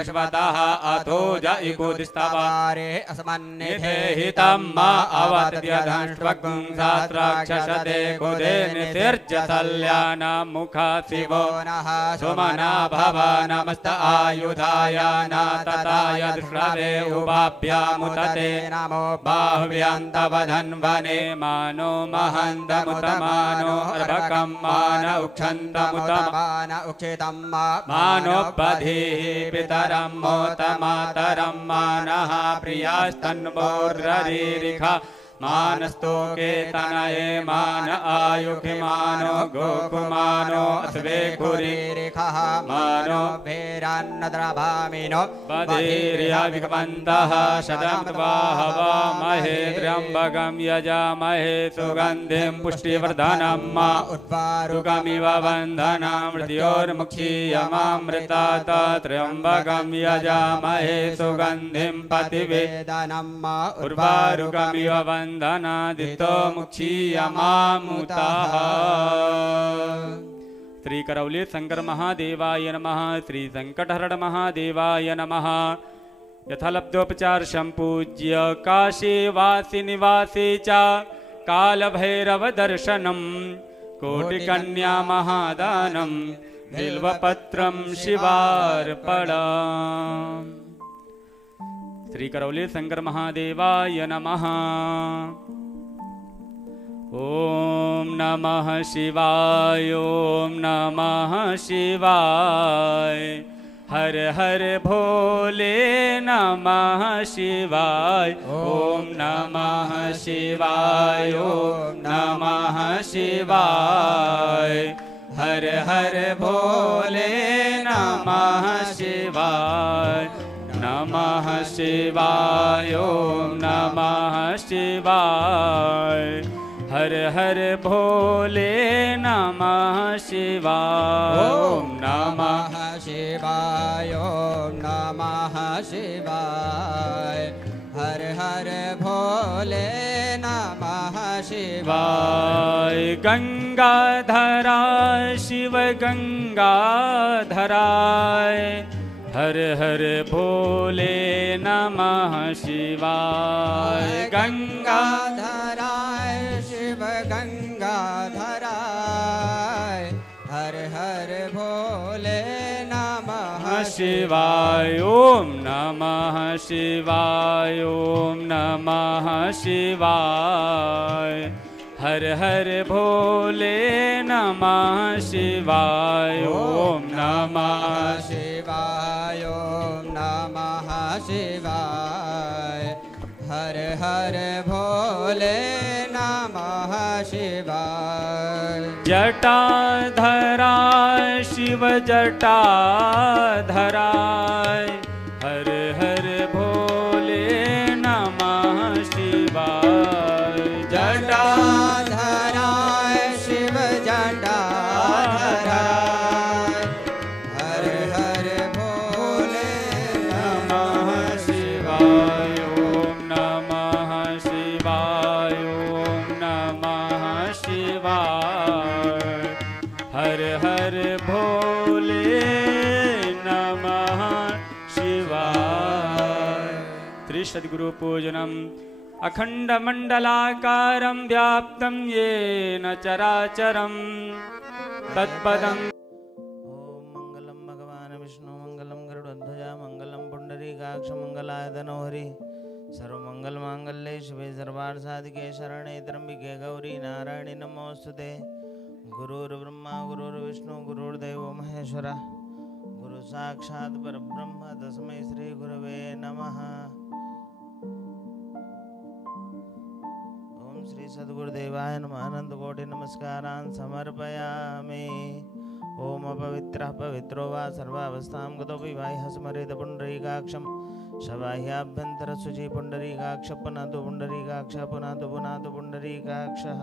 प्रश्वतः अथो जयिकुदिस्तवारे अस्मन्निधे हितं मा अवत्यधंष्वगुं सहस्राक्षसते कुदे नितिर्जसल्यानामुखा शिवो नः सुमना भव नमस्त आयुधाय नातताय दृष्णवे उभाभ्यामुतते नमो बाह्व्यन्तवधन्वने मानो महन्तमुतमानो अर्भकं मान उक्षन्तमुतमान उक्षितं मानोपधीः पितरं मोतमातरं मानः प्रियास्तन्मोर्ररीरिखा मानस्तोके तनये मान आयुखिमानो गोकुमानो अस्वेकुरीरिखः मानो भेरान्नद्रभामिनो बधिर्यभिगमन्तः शतमत्वाहवामहे त्र्यम्बकं यजामहे सुगन्धिं पुष्टिवर्धनं मा उद्वारुकमिव बन्धना मृत्योर्मुक्षीयमामृतात् त्र्यम्बकं यजामहे सुगन्धिं पतिवेदनं मा उर्वारुकमिव बन्धनादितो मुक्षीयमामुतः। श्री करौली शंकर महादेवाय नमः। श्री संकटहरण महादेवाय नमः। यथालब्धोपचार संपूज्य काशी वासी निवासी च कालभैरव दर्शनम कोटिकन्या महादानम बिल्वपत्रम शिवार्पणम्। श्री करौली शंकर महादेवाय नमः। ओम नमः शिवाय ओम नमः शिवाय हर हर भोले नमः शिवाय ओम नमः शिवाय ओम नमः शिवाय हर हर भोले नमः शिवाय नमः शिवाय ओम नमः शिवाय हर हर भोले नमः शिवाय ओम नमः शिवाय ओम नमः शिवाय हर हर भोले नमः शिवाय। गंगाधरा शिव गंगाधराय हर हर भोले नमः शिवाय। गंगाधराय शिव गंगाधराय हर हर भोले नमः शिवाय ओम नमः शिवाय ओम नमः शिवाय हर हर भोले नमः शिवाय ओम नमः शिवाय ओम नमः शिवाय हर हर भोले नमः शिवाय। जटाधरा शिव जटाधराय हर हर भोले नमः शिवाय। जटाधराय शिव जटाधराय हर हर भोले नमः शिवाय ओम नमः शिवाय ओम नमः शिवाय हर हर भोले नमः शिवाय। श्री सद्गुरु पूजनम अखंड मंडलाकारं व्याप्तं येन चराचरं तत्पदं। ओम मंगलम भगवान विष्णु मंगलम गरुड़ध्वज मंगलम पुंडरीकाक्ष मंगलाय धनोहरि सर्वमंगल मांगल्ये शिवे सर्वार्थ साधिके शरणे त्र्यंबिके गौरी नारायणी नमोस्तुते। गुरुर्ब्रह्मा गुरुर्विष्णु गुरुर्देवो महेश्वरा गुरु साक्षात् परब्रह्म तस्मै श्री गुरवे नमः। ओम श्री सद्गुरुदेवाय नमः। अनंत कोटि नमस्कारान् समर्पयामि। ओम अपवित्रः पवित्रो वा सर्वावस्थां गतोऽपि बाह्यः स्मरेत पुण्डरीकाक्षं शबाह्याभ्यन्तरशुचि पुण्डरीकाक्ष पुनातु पुण्डरीकाक्ष पुनातु पुनातु पुण्डरीकाक्षः।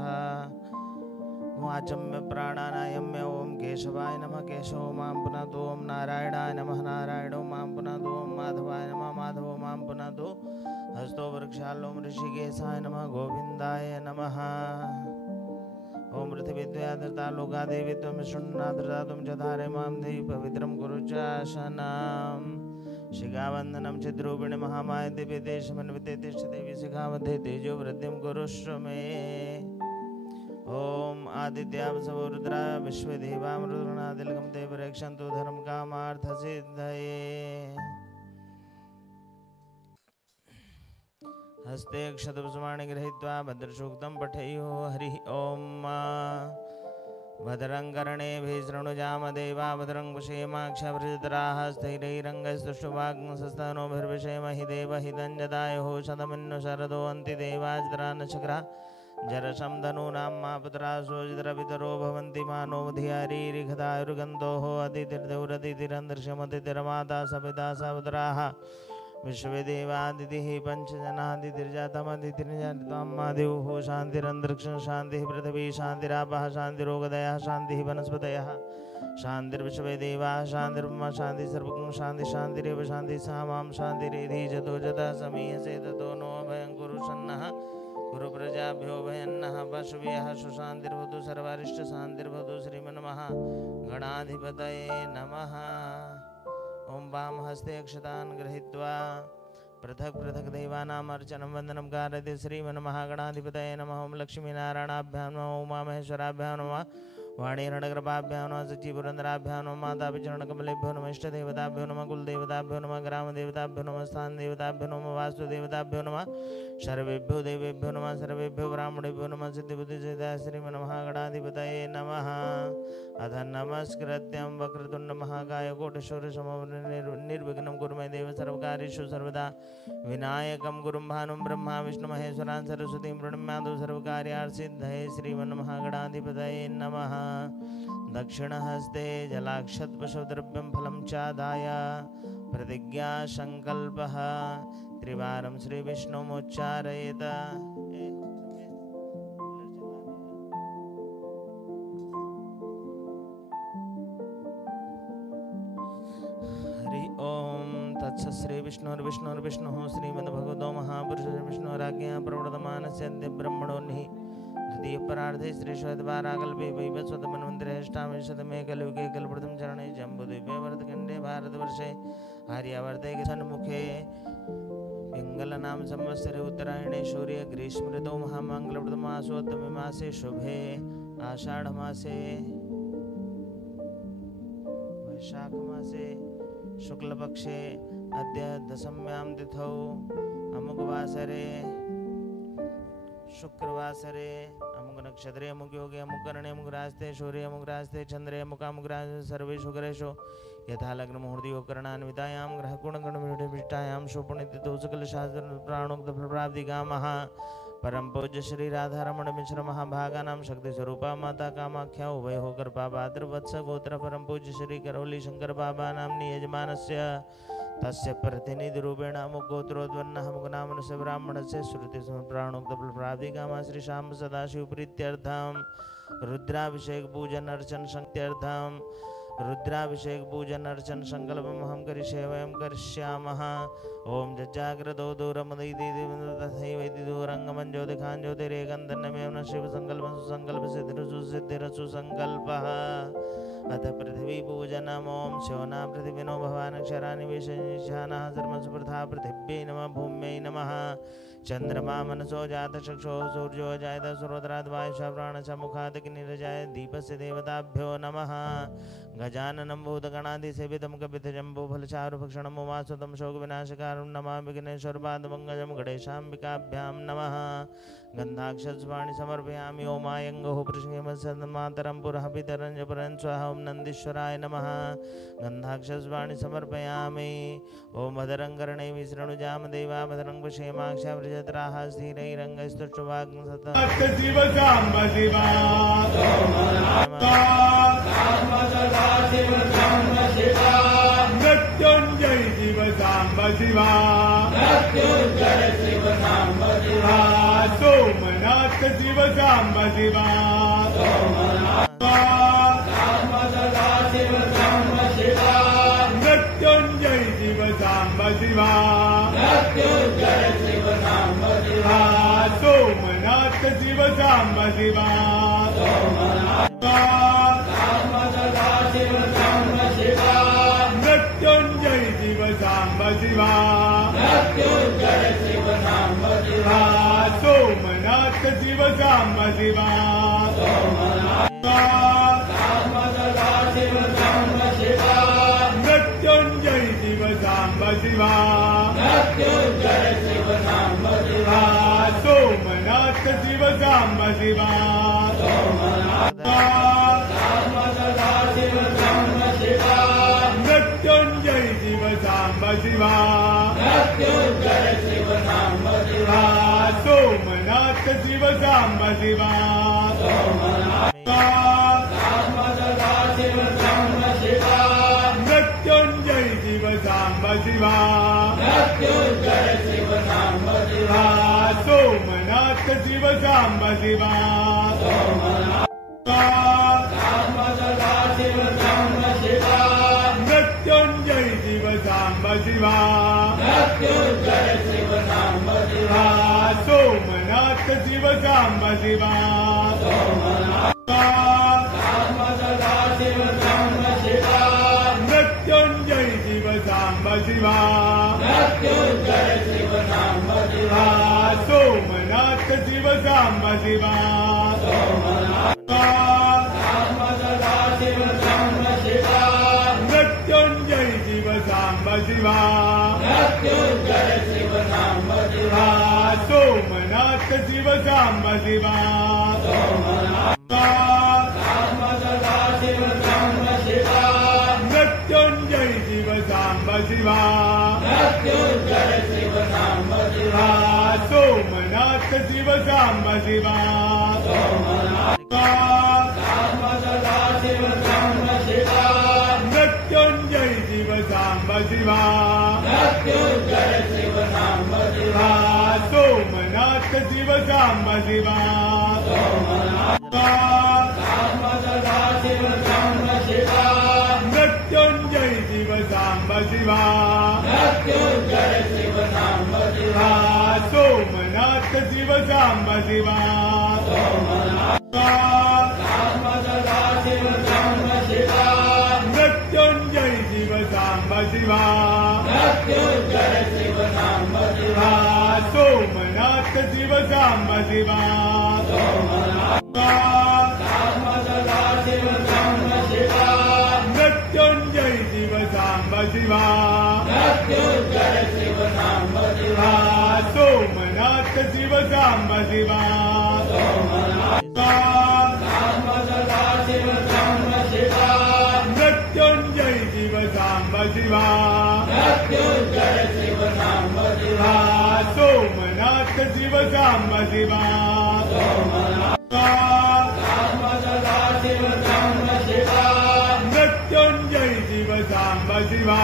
वाचम्य प्राणानायम्य ओम केशवाय नमः केशव मां पुनातु ओम नारायणाय नमः नारायणो मां पुनातु ओम माधवाय नमः माधवो मां पुनातु हस्तो वृक्षालो ऋषिकेशाय नमः गोविंदाय नमः। ओम पृथिवीद्वयाधृता लोका देवी त्वं शृण्णाधृता त्वं च धारे मां देवी पवित्रं कुरु च शासनं शिखावंदनं चिद्रूपिणी महामाय दिव्य देशमन्विते तिष्ठते विशिखामध्ये तेजो वृद्धिं कुरुष्व मे। ओम आदित्यावसवो रुद्रा विश्वदेवा मृदुनादिलकं ते परीक्षन्तु धर्म कामार्थ सिद्धये। हस्ते क्षतपुष्पाणि गृहीत्वा भद्रसूक्तं पठेयुः। हरिः ओम। भद्रं कर्णेभिः शृणुयाम देवा भद्रं पश्येमाक्षभृजत्राः स्थिरैरङ्गैस्तुष्टुवाग्नसस्तनोभिर्विषेमहि देवहितं जदायुः शतमिन्नु शरदो अन्ति देवाजरा नचक्रा जरशं धनूनां मा पुत्रासो जिद्रपितरो भवन्ति मानो धियारीरिघदायुर्गन्धोः अतिथिर्देवरतिथिरन्दर्शमतिथिर्माता सपिता सपुत्राः विश्वदेवादितिः पंचजनादितिर्जातमदितिर्जातमादिवुः शान्तिरन्तरिक्षं शान्तिः पृथिवी शान्तिरापः शान्तिरोगदयः शान्तिः वनस्पतयः शान्तिर्विश्वदेवाः शान्तिर्ब्रह्म शान्तिः सर्वगं शान्तिः शान्तिरेव शान्तिः सा मां शान्तिरेधि जतो जतः समीहसे ततो नो अभयं कुरु सन्नः कुरु प्रजाभ्यो भयन्नः पशुभ्यः सुशान्तिर्भवतु सर्वारिष्ट शान्तिर्भवतु श्रीमन्मः गणाधिपतये नमः। ओम वाम हस्ते अक्षतान् गृहीत्वा पृथक पृथक देवानाम् अर्चनं वन्दनं कारयति श्रीमन्महागणाधिपतये नमः। ओम लक्ष्मीनारायणाभ्यां नमः। उमामहेश्वराभ्यां नमः। वाणीरणकृपाभ्यां नमः। सच्चिपुरन्दराभ्यां नमः। मातापितृचरणकमलेभ्यो नमः। इष्टदेवताभ्यो नमः। कुलदेवताभ्यो नमः। ग्रामदेवताभ्यो नमः। स्थानदेवताभ्यो नमः। वास्तुदेवताभ्यो नमः। सर्वेभ्यो देवेभ्यो नमः। सर्वेभ्यो ब्राह्मणेभ्यो नमः। सिद्धिबुद्धिसिद्धाय श्रीमन्महागणाधिपतये नमः। अथ नमस्कृत्यं वक्रतुण्ड महाकाय कोटिसूर्यसमप्रभा निर्विघ्नं कुरु मे देव सर्वकार्येषु सर्वदा विनायकं गुरुं भानुं ब्रह्मा विष्णुमहेश्वरान् सरस्वतीं प्रणम्यामि सर्वकार्यार्थसिद्धये श्रीमन्महागणाधिपतये नमः। दक्षिणहस्ते जलाक्षतपशुद्रव्यं फलं चादाय प्रतिज्ञा संकल्पः त्रिवारं श्रीविष्णुमुच्चारयेत्। श्री विष्णुर्विष्णुर्विष्णुः श्रीमद्भगवतो महापुरुषो विष्णुराज्ञया प्रवर्तमानस्य ब्रह्मणोन्हि द्वितीय परार्धे श्री श्वेतवाराकल्पे वैवस्वतमन्वन्तरेष्टामे शतमे कलियुगे कल्पप्रथम चरणे जम्बूद्वीपे भरतखण्डे भारतवर्षे आर्यावर्ते सन्मुखे पिङ्गलनाम संवत्सरे उत्तरायणे सूर्य ग्रीष्म ऋतौ महामङ्गलप्रदमासोत्तमे मासे शुभे आषाढ़ मासे वैशाख मासे शुक्ल पक्षे अद्य दशम्यां तिथौ अमुकवासरे शुक्रवासरे अमुक नक्षत्रे अमुक योगे अमुक कर्णे अमुक रास्ते सूर्य अमुक रास्ते चंद्रे अमुकामुक रास्ते सर्वेषु ग्रहेषु यथा लग्न मुहूर्तयो करणान्वितायां ग्रहगुणगणविष्टायां शोभनितिथौ सकलशास्त्र प्राणोक्त फलप्राप्तिकामः। परम पूज्य श्री राधा रमण मिश्र महाभागानां शक्ति स्वरूपा माता कामाख्या उभय होकर पात्र वत्स गोत्र परम पूज्य श्री करौली शंकर बाबा नामनी यजमानस्य तस्य प्रतिनिधि रूपेण अमुक गोत्रोद्वन्नः अमुक नामनस्य ब्राह्मणस्य श्रुति प्राणोक्त फलप्राप्तिकामः। श्री श्याम सदाशिव प्रीत्यर्थं रुद्राभिषेक पूजन अर्चन शक्त्यर्थं रुद्राभिषेक पूजन अर्चन संकल्पम हम करिष्ये वयं करिष्यामः। ओम जज्जाग्रतो दूरमदैति दूरंगमं ज्योतिखां ज्योतिरेकन्दन्नमेव न शिव संकल्पं सुसंकल्प सिद्धिरसु संकल्पः। अथ पृथ्वी पूजनम्। ओम शोना पृथिविनो भवानक्षराणि विशेषानः सर्वसुप्रथा पृथिव्यै नमः भूम्यै नमः। चंद्रमा मनसो जात चक्षो सूर्यो जायत सुरोधरात् वायुषा प्राणश मुखात् अग्निर्जाय दीपस्य देवताभ्यो नमः। गजाननं भूतगणाधिसेवितं कपितजम्बूफलचारुभक्षणम् उमासुतं शोकविनाशकारं नमामि विघ्नेश्वरपादपङ्कजं गणेशाम्बिकाभ्यां नमः। गन्धाक्षस्वाणि समर्पयामि। ओमायङ्गो पृष्णिमसन्मातरं पुरः पितरं च परं स्वः। ओं नन्दीश्वराय नमः। गन्धाक्षस्वाणि समर्पयामि। ओं भद्रं कर्णेभिः शृणुयाम देवा भद्रं पश्येमाक्षावृजत्राः स्थिरैरङ्गैस्तुष्टुवाग्नसतः। शिव साम्ब शिवा मृत्युंजय शिव साम्ब शिवा सोमनाथ शिव साम्ब शिवा मृत्युंजय शिव साम्ब शिवा सोमनाथ शिव साम्ब शिवा मृत्युंजय शिव साम्ब शिवा सोमनाथ शिव सांब शिवा मृत्युंजय शिव सांब शिवा सोमनाथ शिव सांब शिवा मृत्युंजय शिव सांब शिवा सोमनाथ शिव सांब शिवा मृत्युंजय शिव सांब शिवा सोमनाथ शिव सांब शिवा मृत्युंजय शिव सांब शिवा सोमनाथ शिव सांब शिवा मृत्युंजय शिव सांब शिवा सोमनाथ शिव सांब शिवा मृत्युंजय शिव सांब शिवा सोमनाथ शिव सांब शिवा मृत्युंजय शिव सांब शिवा सोमनाथ शिव सांब शिवा मृत्युंजय शिव सांब शिवा सोमनाथ शिव सांब शिवा मृत्युंजय शिव सांब शिवा सोमनाथ शिव सांब शिवा मृत्युंजय शिव सांब शिवा सोमनाथ शिव सांब शिवा मृत्युंजय शिव सांब शिवा सोमनाथ शिव सांब शिवा मृत्युंजय शिव सांब शिवा सोमनाथ शिव सांब शिवा मृत्युंजय शिव सांब शिवा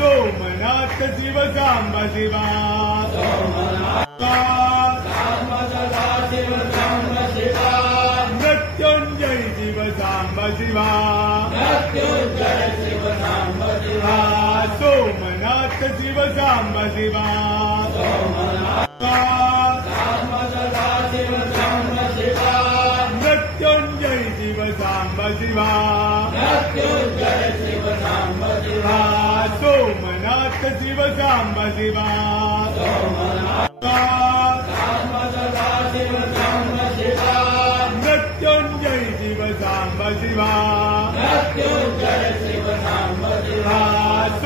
सोमनाथ शिव सांब शिवा मृत्युंजय शिव सांब शिवा सोमनाथ शिव सांब शिवा मृत्युंजय शिव सांब शिवा सोमनाथ शिव सांब शिवा मृत्युंजय शिव सांब शिवा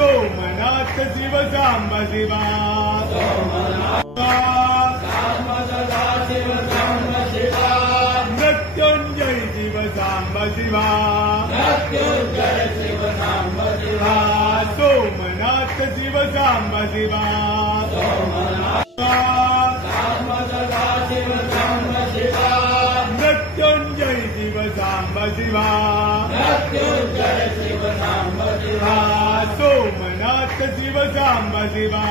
सोमनाथ शिव सांब शिवा मृत्युंजय शिव सांब शिवा सोमनाथ शिव सांब शिवा मृत्युंजय शिव सांब शिवा सोमनाथ शिव सांब शिवा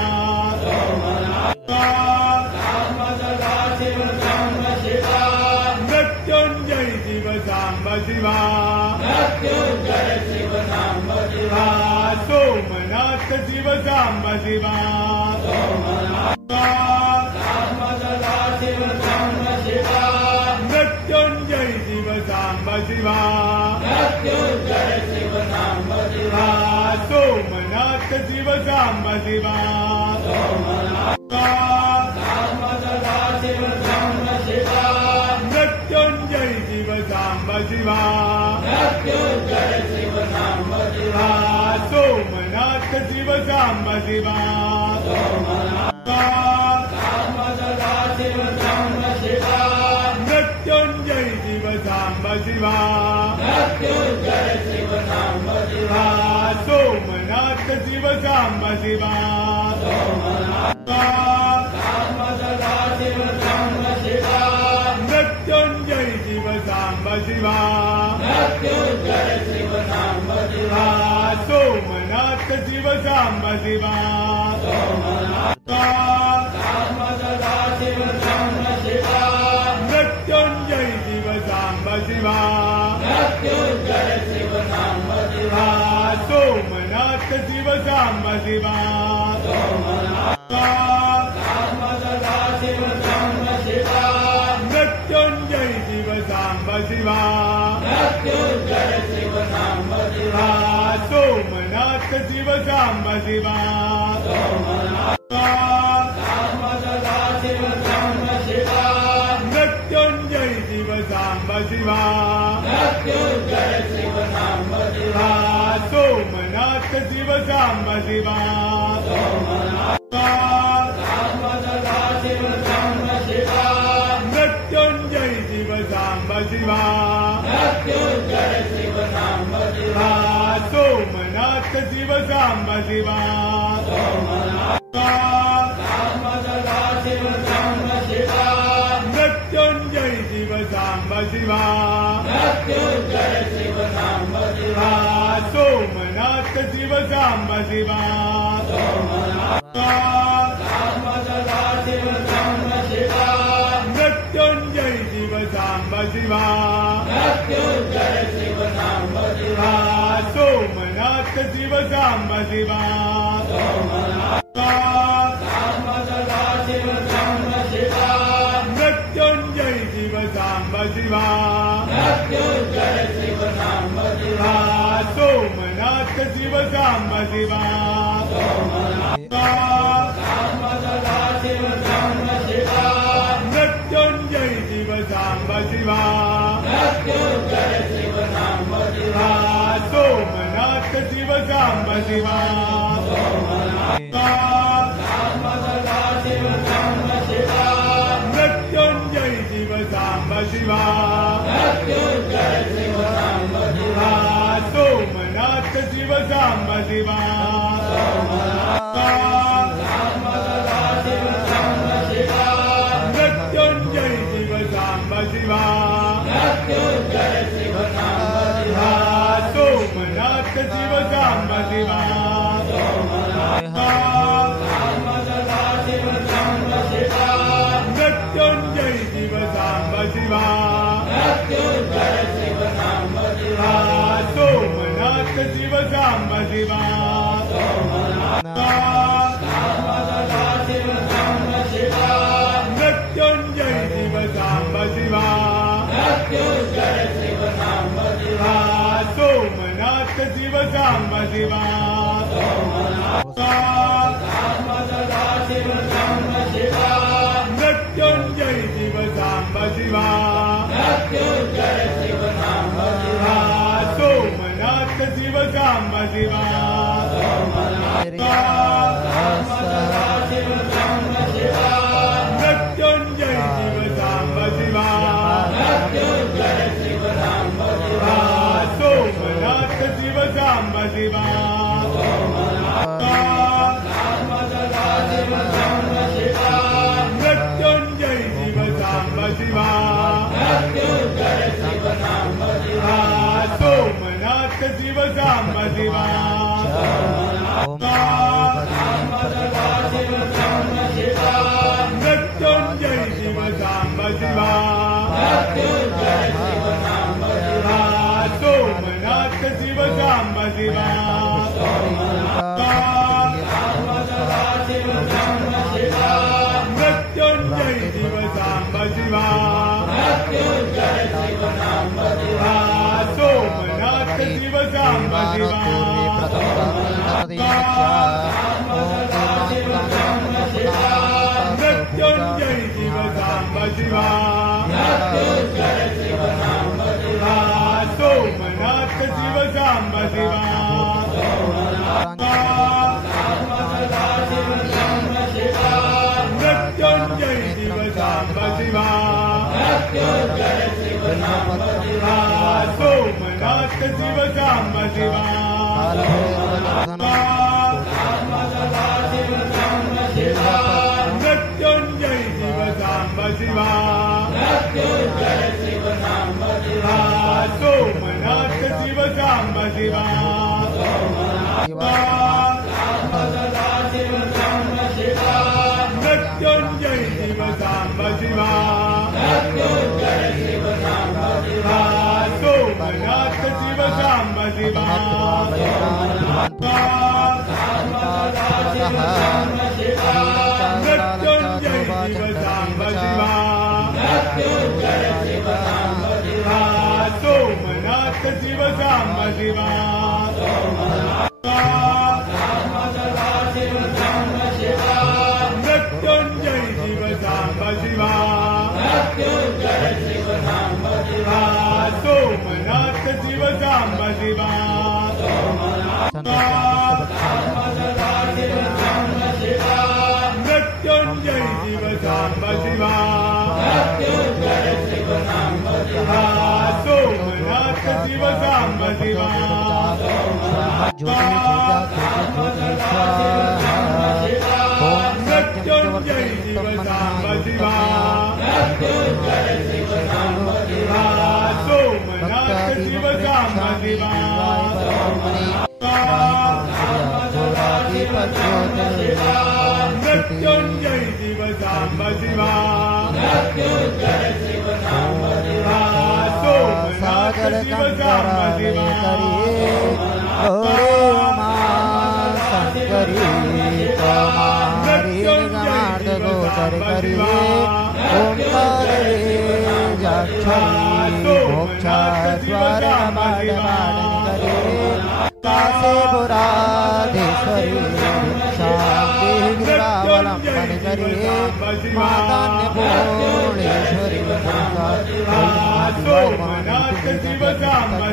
मृत्युंजय शिव सांब शिवा सोमनाथ शिव सांब शिवा मृत्युंजय शिव सांब शिवा सोमनाथ शिव सांब शिवा मृत्युंजय शिव सांब शिवा सोमनाथ शिव सांब शिवा मृत्युंजय शिव सांब शिवा सोमनाथ शिव सांब शिवा मृत्युंजय शिव सांब शिवा सोमनाथ शिव सांब शिवा मृत्युंजय शिव सांब शिवा सोमनाथ शिव सांब शिवा मृत्युंजय शिव सांब शिवा सोमनाथ शिव सांब शिवा मृत्युंजय शिव सांब शिवा सोमनाथ शिव सांब शिवा मृत्युंजय शिव सांब शिवा सोमनाथ शिव सांब शिवा मृत्युंजय शिव सांब शिवा सोमनाथ शिव सांब शिवा मृत्युंजय शिव सांब शिवा सोमनाथ शिव सांब शिवा मृत्युंजय शिव सांब शिवा सोमनाथ शिव सांब शिवा मृत्युंजय शिव सांब शिवा सोमनाथ शिव सांब शिवा मृत्युंजय शिव सांब शिवा सोमनाथ शिव सांब शिवा मृत्युंजय शिव सांब शिवा सोमनाथ शिव सांब शिवा मृत्युंजय शिव सांब शिवा सोमनाथ शिव सांब शिवा मृत्युंजय शिव सांब शिवा सोमनाथ शिव सांब शिवा मृत्युंजय शिव सांब शिवा सोमनाथ शिव सांब शिवा मृत्युंजय शिव सांब शिवा सोमनाथ शिव सांब शिवा मृत्युंजय शिव सांब शिवा सोमनाथ शिव सांब शिवा मृत्युंजय शिव सांब शिवा सोमनाथ शिव सांब शिवा मृत्युंजय शिव सांब शिवा सोमनाथ शिव सांब शिवा मृत्युंजय शिव सांब शिवा सोमनाथ शिव सांब शिवा मृत्युंजय शिव सांब शिवा सोमनाथ शिव सांब शिवा मृत्युंजय शिव सांब शिवा सोमनाथ शिव सांब शिवा मृत्युंजय शिव सांब शिवा सोमनाथ शिव सांब शिवा मृत्युंजय शिव सांब शिवा सोमनाथ शिव सांब शिवा मृत्युंजय शिव सांब शिवा सोमनाथ शिव सांब शिवा मृत्युंजय शिव सांब शिवा सोमनाथ शिव सांब शिवा मृत्युंजय शिव सांब शिवा सोमनाथ शिव सांब शिवा मृत्युंजय शिव सांब शिवा सोमनाथ शिव सांब शिवा सोमनाथ शिव सांब शिवा मृत्युंजय शिव सांब शिवा सोमनाथ शिव सांब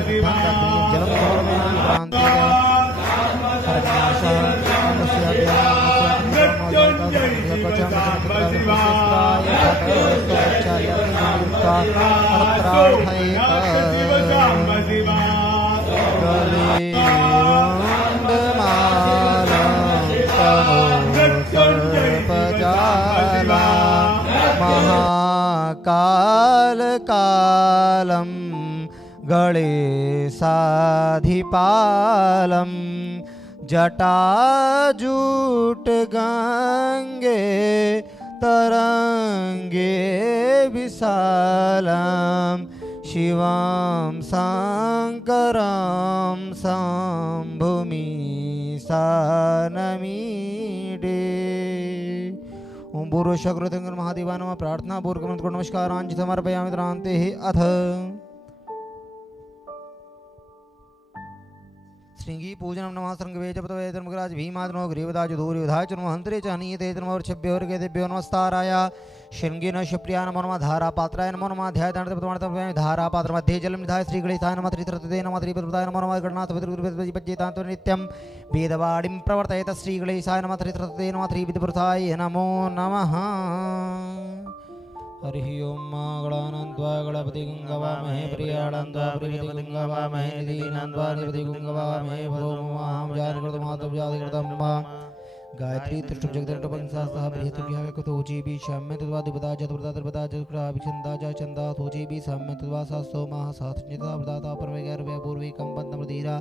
शिवा मृत्युंजय शिव सांब शिवा महाकाल कालम गणेशाधिपालम जटाजूट गंगे तरंगे विशालम शिवं शंकरं शंभुमि सानमीडे। ओम पूर्व शक्रतंगर महादेवा नमः। प्रार्थना पूर्वक नमस्कारांजलि समर्पयामि। त्रान्ते अथ श्रृंगी पूजनम नमः श्रृंगवेज पतवे धर्मराज भीमादनो ग्रीवदाज धूर्योधाच नमः हंत्रे च हनीयते धर्मवर्षभ्यो वर्गेभ्यो नमस्ताराय शृंगी न शिवप्रिया नमो नमः धारा पात्राय नमो नमः ध्याय दानतपतमानतपमे धारा पात्र मध्ये जलम निधाय श्री गणेशाय नमः त्रित्रते नमः त्रिपदाय नमो नमः गणनाथ विद्रुपज्जेतान्तो नित्यं वेदवाणीं प्रवर्तयेत श्री गणेशाय नमः त्रित्रते नमः त्रिविधपुरुषाय नमो नमः। हरि ओम गणानंद्वा गणपति गंगवामहे प्रियानंद्वा प्रियपति गंगवामहे निधिनंद्वा निधि गंगवामहे भरोमां जानकृतमातु जातिकृतं गायत्री त्रिष्टुप जगदण्डपंसासह बृहत्याः कुतोजी भी शाम्य तद्वा दुपदा जतुर्दा त्रिपदा जतुर्ा विछंदा च चंदा थोजी भी साम्य तद्वा सासोमाः सातञ्चिता प्रदाता परमेकर्व्य पूर्वी कंपन्तमदीरा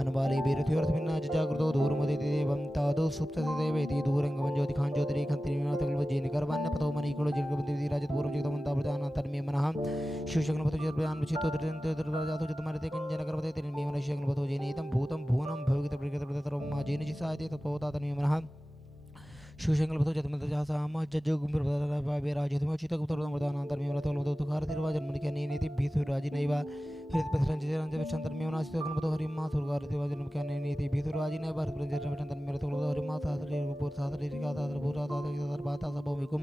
अनुबाले बीरथ्योर्थमिन्ना जागृतो दूरमुदिति देवं तादो सुप्तते देवेति दूरंगमं ज्योतिखां ज्योतिरेखन्तिर्विनाथकल्पजेनिकर्वन्न पतो मणिकुलो जिर्गबन्ति राजपूर्वं जगदमन्ता प्रजाना तन्मे मनः शिवशक्नपतो जर्भयान् विचितो दृढन्तो जतुमरते कञ्जनकर्वते तन्मे मनः शक्नपतो जेनेतं भूतं भुवनं भवितप्रकृतप्रतरं मा जेनचिसायते तत्पवता तन्मे मनः शिवशंकर बतो जतमंत्र जासाम जज्जो गुंबर बदला बाबे राज तुम चिता गुप्तर वरदान अंतर में वाला तो तुकार तिरवा जन्म के नीति भीतु राजी नैवा हृत पथरंज जंज विचंतर में नास्ति कन बतो हरि मा सुरगार तिरवा जन्म के नीति भीतु राजी नैवा हृत पथरंज जंज विचंतर में तो हरि मा सासरे पुर सासरे का सासरे भूरा सासरे बाता सब विकुम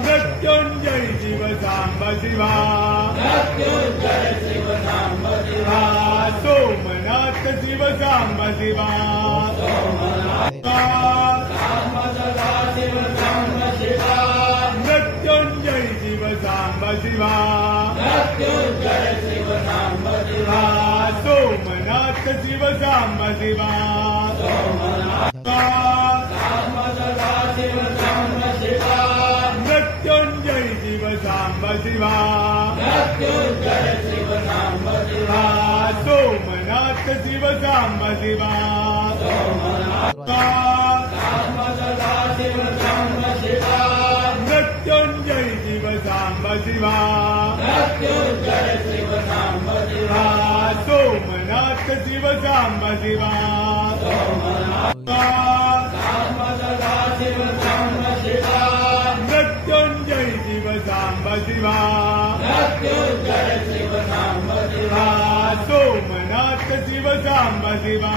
मृत्युंजय शिव सांब शिवा सोमनाथ शिव साम्ब शिवा मृत्युंजय शिव साम्ब शिवा सोमनाथ शिव साम्ब शिवा मृत्युंजय शिव साम्ब शिवा सोमनाथ शिव साम्ब शिवा मृत्युंजय शिव साम्ब शिवा सोमनाथ शिव साम्ब शिवा मृत्युंजय शिव साम्ब शिवा सोमनाथ शिव साम्ब शिवा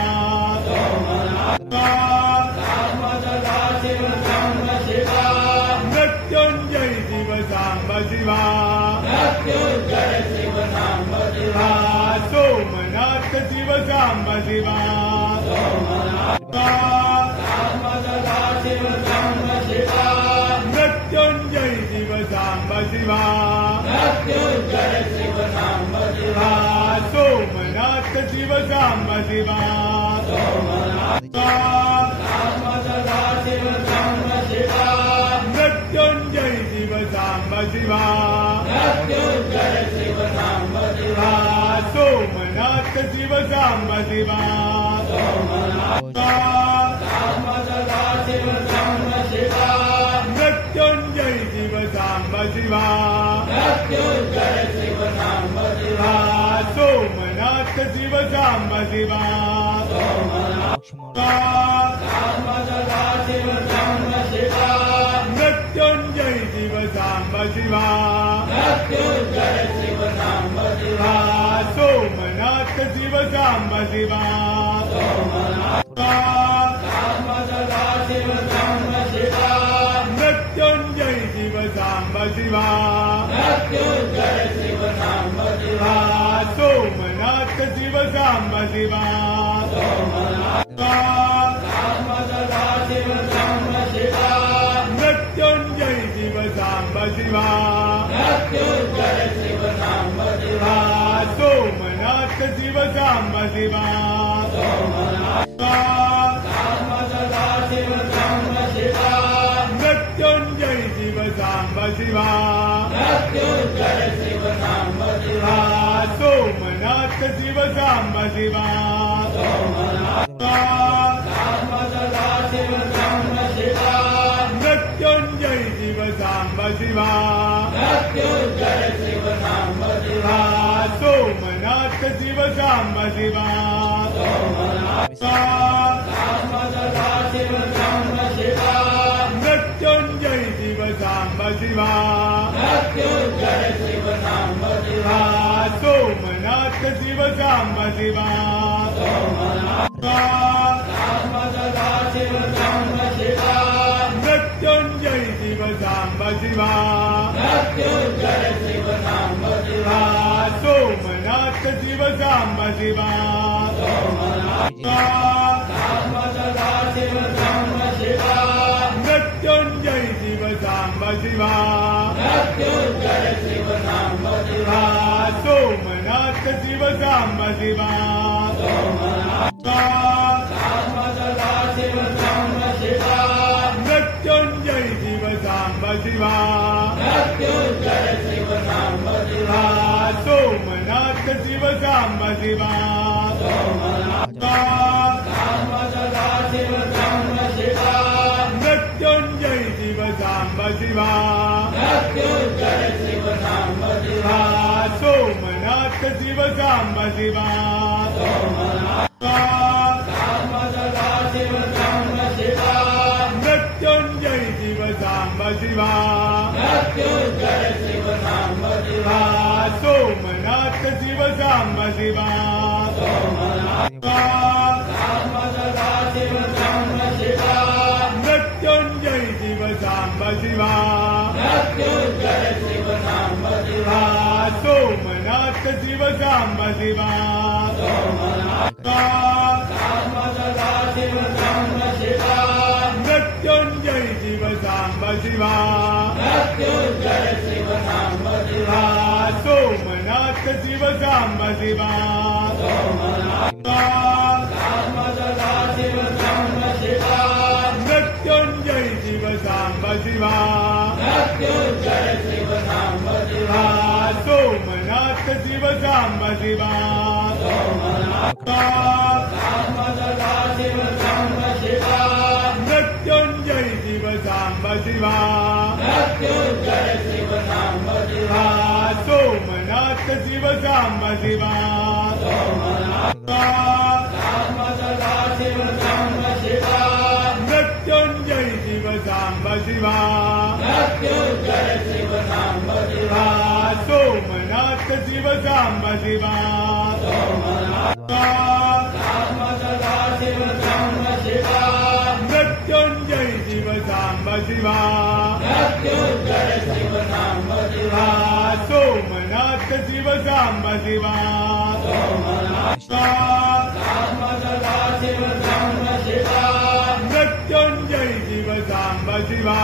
मृत्युंजय शिव साम्ब शिवा सोमनाथ शिव साम्ब शिवा मृत्युंजय शिव साम्ब शिवा सोमनाथ शिव साम्ब शिवा मृत्युंजय शिव साम्ब शिवा सोमनाथ शिव साम्ब शिवा मृत्युंजय शिव साम्ब शिवा सोमनाथ शिव साम्ब शिवा मृत्युंजय शिव साम्ब शिवा सोमनाथ शिव साम्ब शिवा मृत्युंजय शिव साम्ब शिवा सोमनाथ शिव साम्ब शिवा मृत्युंजय शिव साम्ब शिवा सोमनाथ शिव साम्ब शिवा मृत्युंजय शिव साम्ब शिवा सोमनाथ शिव साम्ब शिवा मृत्युंजय शिव साम्ब शिवा सोमनाथ शिव साम्ब शिवा मृत्युंजय शिव साम्ब शिवा सोमनाथ शिव साम्ब शिवा मृत्युंजय शिव साम्ब शिवा सोमनाथ शिव साम्ब शिवा मृत्युंजय शिव साम्ब शिवा सोमनाथ शिव साम्ब शिवा मृत्युंजय शिव साम्ब शिवा सोमनाथ शिव साम्ब शिवा मृत्युंजय शिव साम्ब शिवा सोमनाथ शिव साम्ब शिवा मृत्युंजय शिव साम्ब शिवा सोमनाथ शिव साम्ब शिवा मृत्युंजय शिव साम्ब शिवा सोमनाथ शिव साम्ब शिवा मृत्युंजय शिव सांब शिवा सोमनाथ शिव सांब शिवा मृत्युंजय शिव सांब शिवा सोमनाथ शिव सांब शिवा मृत्युंजय शिव सांब शिवा सोमनाथ शिव सांब शिवा मृत्युंजय शिव सांब शिवा सोमनाथ शिव सांब शिवा मृत्युंजय शिव सांब शिवा सोमनाथ शिव सांब शिवा मृत्युंजय शिव सांब शिवा सोमनाथ शिव सांब शिवा मृत्युंजय शिव सांब शिवा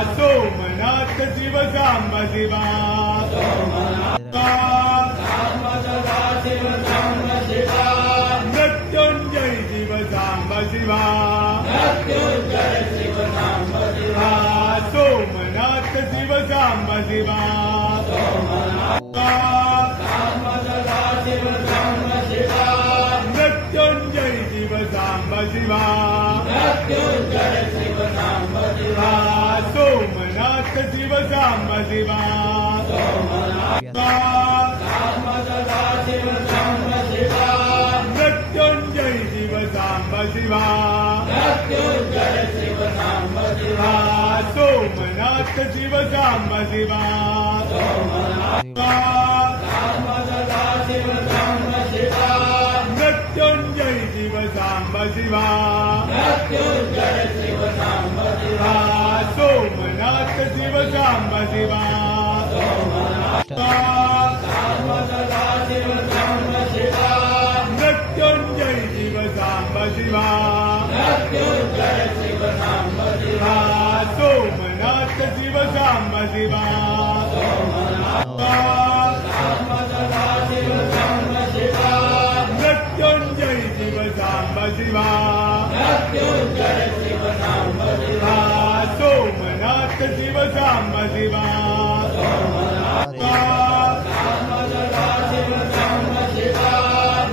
सोमनाथ शिव सांब शिवा मृत्युंजय शिव सांब शिवा सोमनाथ शिव सांब शिवा मृत्युंजय शिव सांब शिवा सोमनाथ शिव सांब शिवा मृत्युंजय शिव सांब शिवा सोमनाथ शिव सांब शिवा मृत्युंजय शिव सांब शिवा सोमनाथ शिव सांब शिवा मृत्युंजय शिव सांब शिवा सोमनाथ शिव सांब शिवा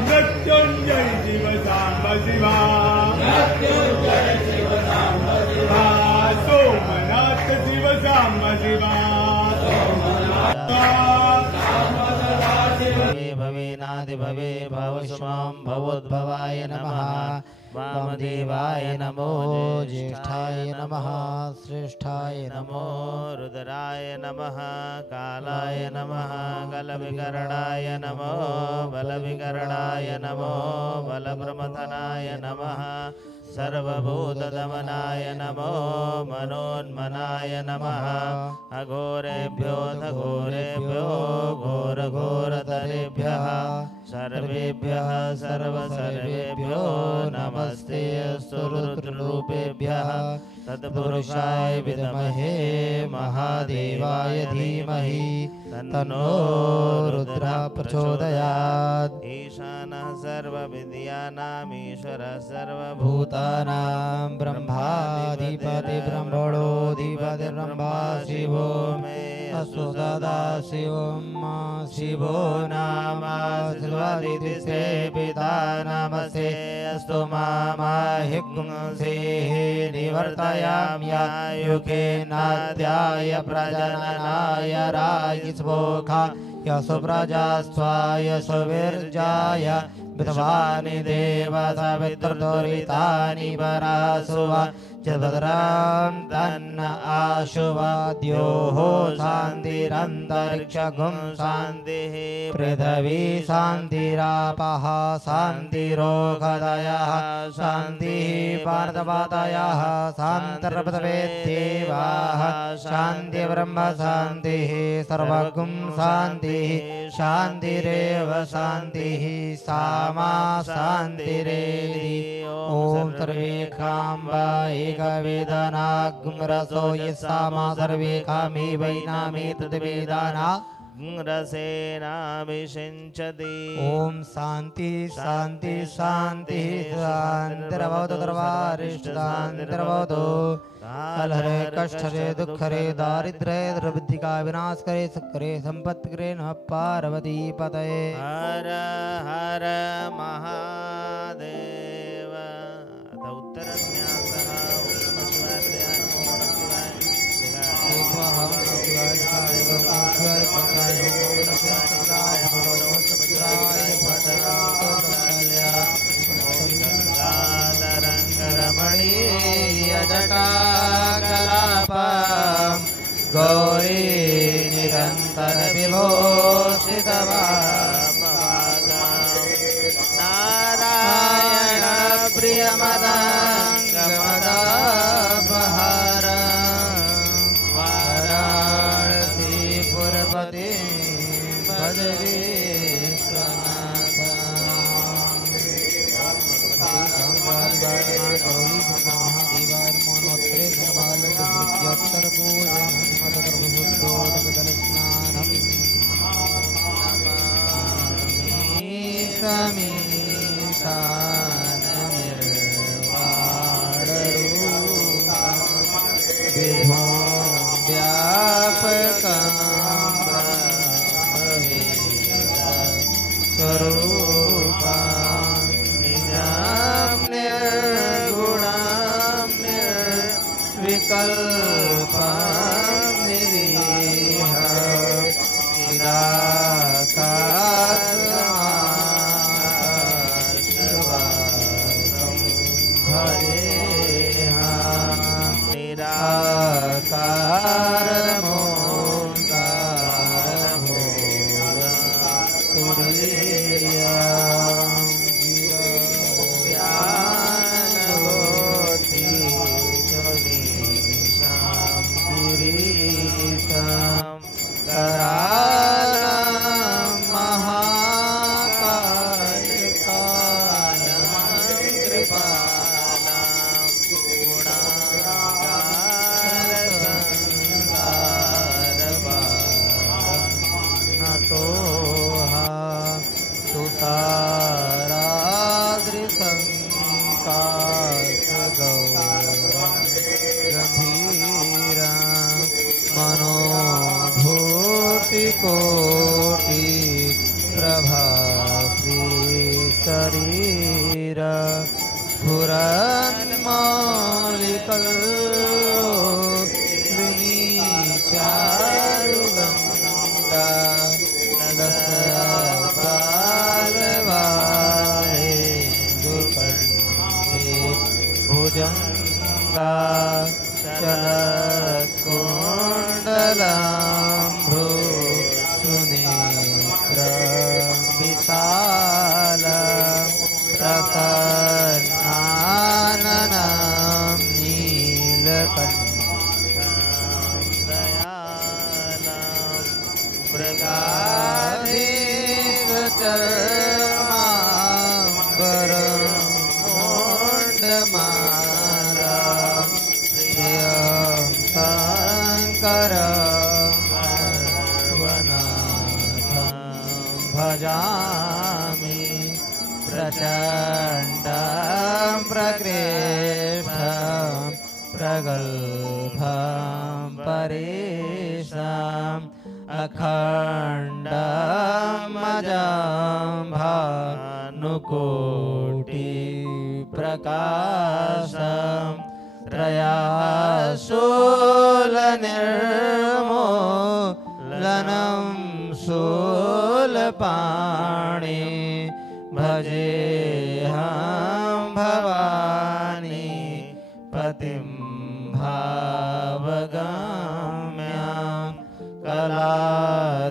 मृत्युंजय शिव सांब शिवा सोमनाथ शिव सांब शिवा भवेनादि भवे भवस्वाम भवोद्भवाय नमः वामदेवाय नमो ज्येष्ठाय नमः श्रेष्ठाय नमो रुद्राय नमः कालाय नमः गलविकरणाय नमो बलविकरणाय नमो बलप्रमथनाय नमः सर्वभूतदमनाय नमो मनोन्मनाय नमः अघोरेभ्यो घोरघोरतरेभ्यः सर्वेभ्यः सर्वसर्वेभ्यो नमस्ते रुद्ररूपेभ्यः तत्पुरुषाय विद्महे महादेवाय धीमहि तन्नो रुद्रः प्रचोदयात्। ईशानः सर्वविद्यानामीश्वरः सर्वभूतानां ब्रह्माधिपति ब्रह्मणोऽधिपति ब्रह्मा शिवो मे अस्तु सदा शिवं शिवो नाम शिवादितिस्ते पिता नमस्ते अस्तु मामाहिपुंसेः निवर्तयाम्यायुके नाद्याय प्रजननाय रायिस्वोखा यशुप्रजास्वाय सुविर्जाय विद्वानि देव सवितृदुरितानि परासुव चिद्भद्रां तन्न आशुवाद्योः शान्तिरन्तरिक्षगुं शान्तिः पृथिवी शान्तिरापः शान्तिरोगदयः शान्तिः पार्थपातयः शान्तिर्पृथिवेदेवाः शान्तिर्ब्रह्म शान्तिः सर्वगुं शान्तिः शान्तिरेव शान्तिः सामा शान्तिरेधि ॐ सर्वे काम्बा एकवेदनाग्रसो यस्सामा सर्वे कामे वैनामे तद्वेदाना रसेनाभिषिञ्चति ॐ शान्ति शान्ति शान्ति शान्तिर्भवतु सर्वारिष्टशान्तिर्भवतु कलहरे कष्टरे दुःखरे दारिद्र्ये दुर्बुद्धिका विनाश करे सुखरे संपत्ति करे नमः पार्वती पतये हर हर महादेव अथ उत्तरन्यासः जटाकलापं गौरी निरन्तर विभूषितवा नारायण प्रियमदाङ्गमदापहार वाराणसी पुरपति भज भजामि प्रचण्डं प्रकृष्टं प्रगल्भं परेशम् अखण्डमजं भानुकोटिप्रकाशं त्रयाशूलनिर्मूलनं शूलपाणि भजेऽहं भवानी पतिम्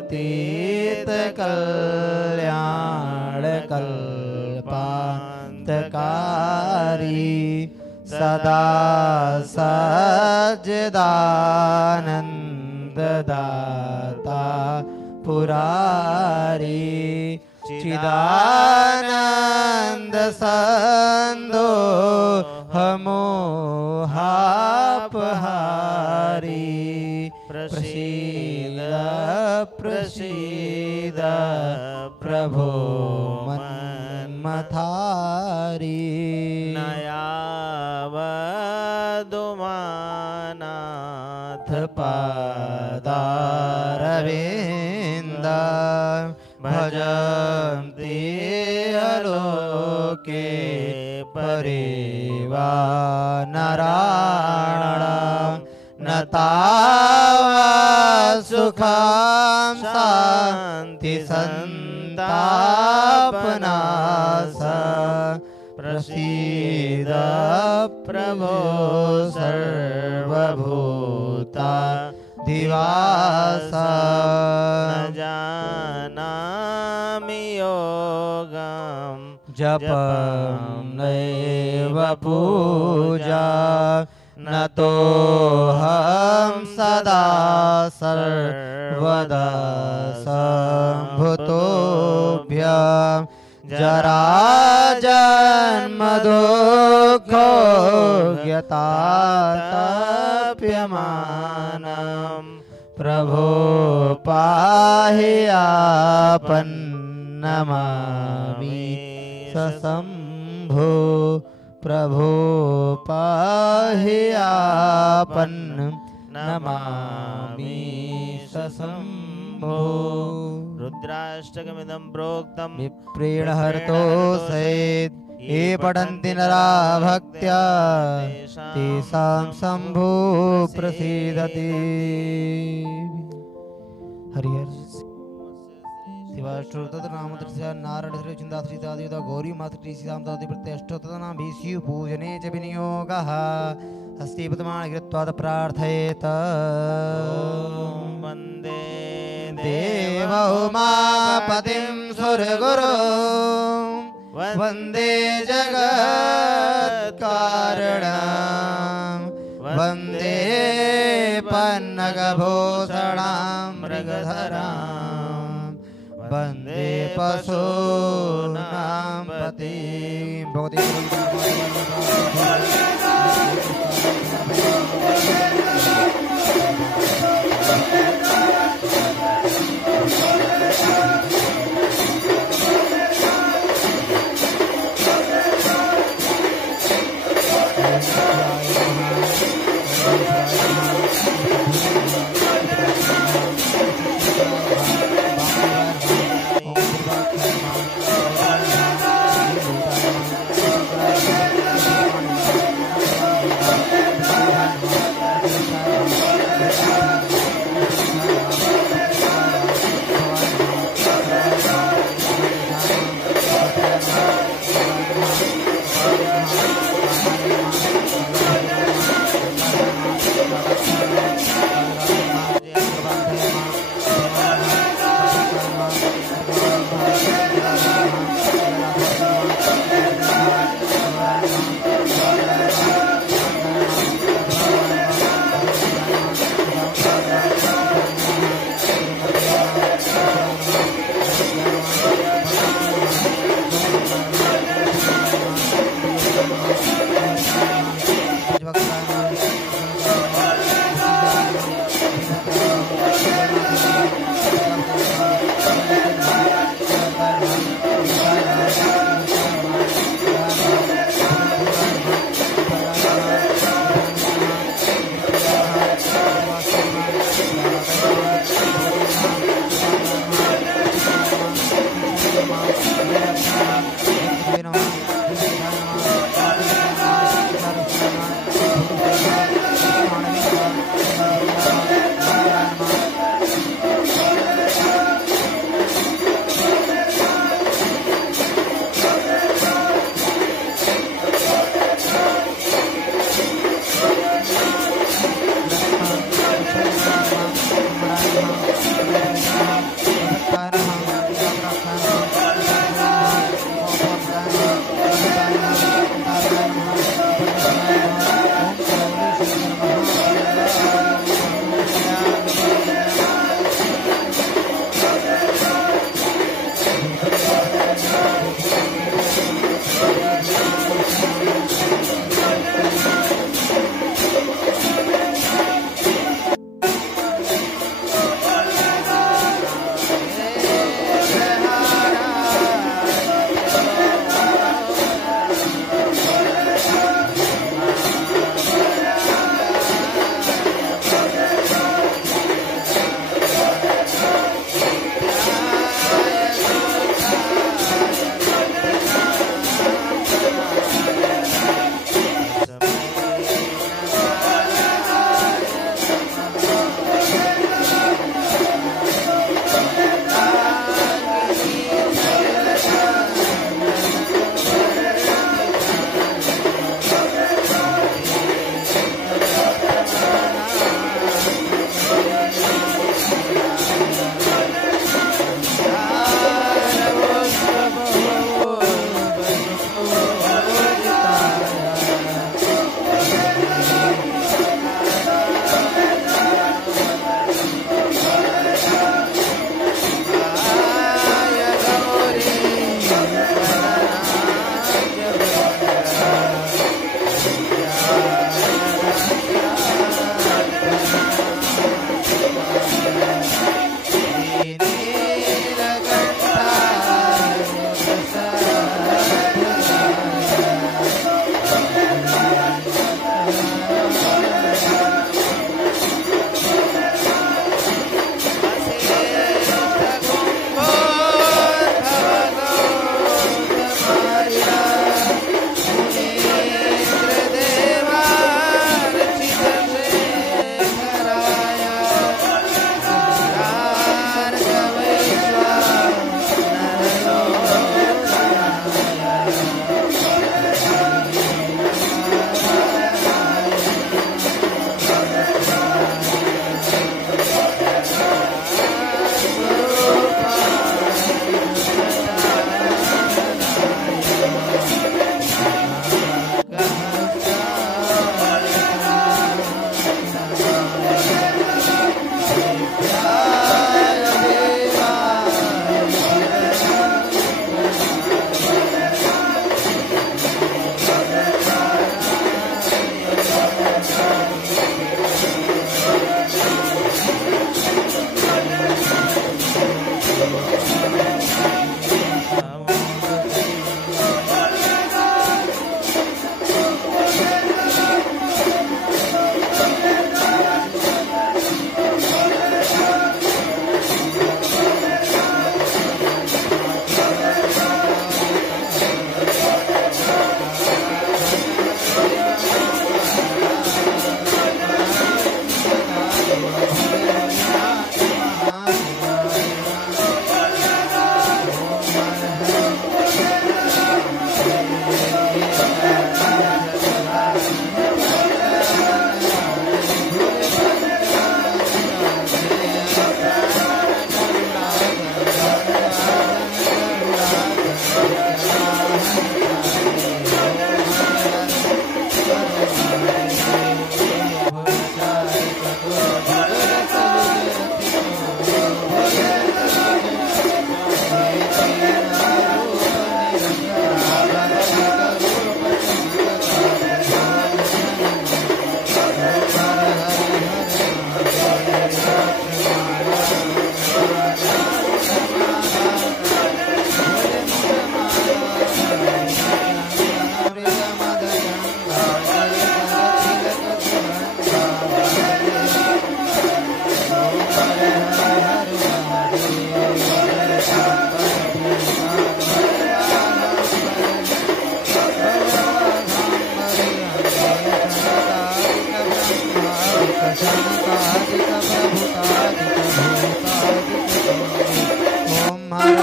पतित कल्याण कल्पान्तकारी सदा सज्जदानन्ददाता पुरारी चिदानन्द सन्दो हमोहापहारी प्रसीद प्रसीद प्रभो मन्मथारी नयावदुमानाथ पादारविन्द भजन्ति अलोके परेवा नारायण न तावा सुखं शान्ति सन्तापनाश प्रसीद प्रभो सर्वभूता दिवास न जानामि योगं जपं नैव पूजा न तोऽहं सदा सर्वदा सम्भूतोऽभ्यं जरा जन्म दुःखो यतातप्यमानं प्रभो पाहि आपन्नमामि सशम्भो प्रभो पाहि आपन्नमामि सशम्भो रुद्राष्टकमिदं प्रोक्तं विप्रेण हरतो सहित ये पठन्ति नरा भक्त्या तेषां शम्भो प्रसीदति हरिहर शिवाष्टोत्तरनामत्रस्य नारायणश्रीचिन्ताश्रितादिता गौरी मातृश्रीसां ददाति प्रत्यष्टोत्तरनाम भीष्यु पूजने च विनियोगः अस्ति पदमान् कृत्वा प्रार्थयेत वन्दे देव उमापतिं सुरगुरुं वन्दे जगत्कारणं वन्दे पन्नगभूषणां मृगधरां वन्दे पशूनां पतिं भवति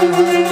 Thank you.